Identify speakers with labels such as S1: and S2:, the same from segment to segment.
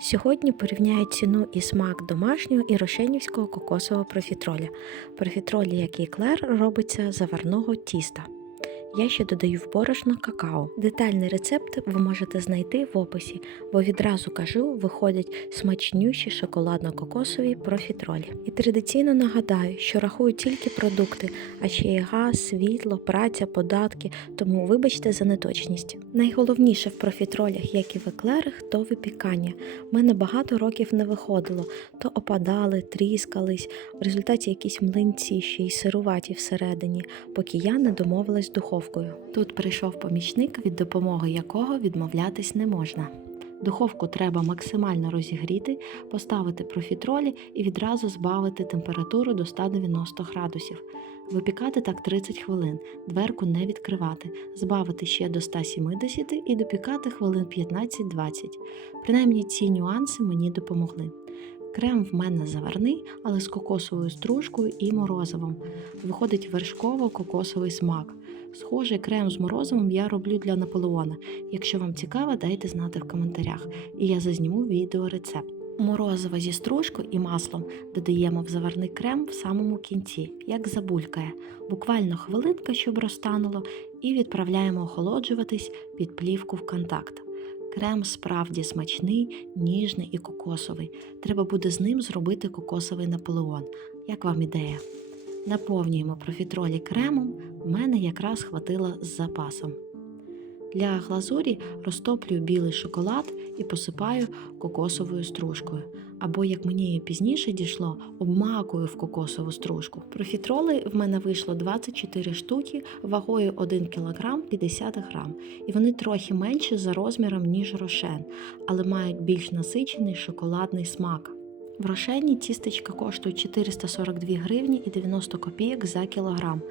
S1: Сьогодні порівняю ціну і смак домашнього і рошенівського кокосового профітроля. Профітроль, як і клер, робиться заварного тіста. Я ще додаю в борошно какао. Детальний рецепт ви можете знайти в описі, бо відразу кажу, виходять смачнющі шоколадно-кокосові профітролі. І традиційно нагадаю, що рахую тільки продукти, а ще є газ, світло, праця, податки, тому вибачте за неточність. Найголовніше в профітролях, як і в еклерах, то випікання. У мене багато років не виходило, то опадали, тріскались, в результаті якісь млинці ще й сируваті всередині, поки я не домовилась з духовкою. Тут прийшов помічник, від допомоги якого відмовлятись не можна. Духовку треба максимально розігріти, поставити профітролі і відразу збавити температуру до 190 градусів. Випікати так 30 хвилин, дверку не відкривати, збавити ще до 170 і допікати хвилин 15-20. Принаймні ці нюанси мені допомогли. Крем в мене заварний, але з кокосовою стружкою і морозивом. Виходить вершково-кокосовий смак. Схожий крем з морозивом я роблю для Наполеона. Якщо вам цікаво, дайте знати в коментарях, і я зазніму відео рецепт. Морозиво зі стружкою і маслом додаємо в заварний крем в самому кінці, як забулькає, буквально хвилинка, щоб розтануло, і відправляємо охолоджуватись під плівку в контакт. Крем справді смачний, ніжний і кокосовий. Треба буде з ним зробити кокосовий наполеон. Як вам ідея? Наповнюємо профітролі кремом, в мене якраз хватило з запасом. Для глазурі розтоплюю білий шоколад і посипаю кокосовою стружкою. Або, як мені пізніше дійшло, обмакую в кокосову стружку. Профітроли в мене вийшло 24 штуки вагою 1 кг 50 г. І вони трохи менші за розміром, ніж рошен, але мають більш насичений шоколадний смак. В рошені тістечка коштують 442 гривні і 90 копійок за кілограм.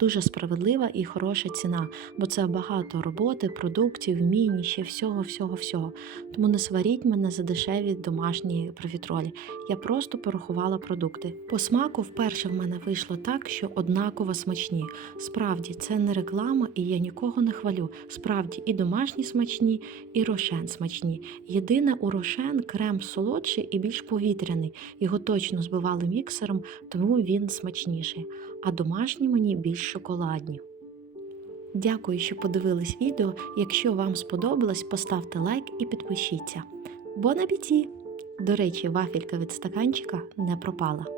S1: Дуже справедлива і хороша ціна, бо це багато роботи, продуктів, вмінь, ще всього, всього, всього. Тому не сваріть мене за дешеві домашні профітролі. Я просто порахувала продукти. По смаку вперше в мене вийшло так, що однаково смачні. Справді, це не реклама, і я нікого не хвалю. Справді, і домашні смачні, і рошен смачні. Єдине у рошен крем солодший і більш повітряний. Його точно збивали міксером, тому він смачніший. А домашні мені більш шоколадні. Дякую, що подивились відео. Якщо вам сподобалось, поставте лайк і підпишіться. Бон апеті! До речі, вафелька від стаканчика не пропала.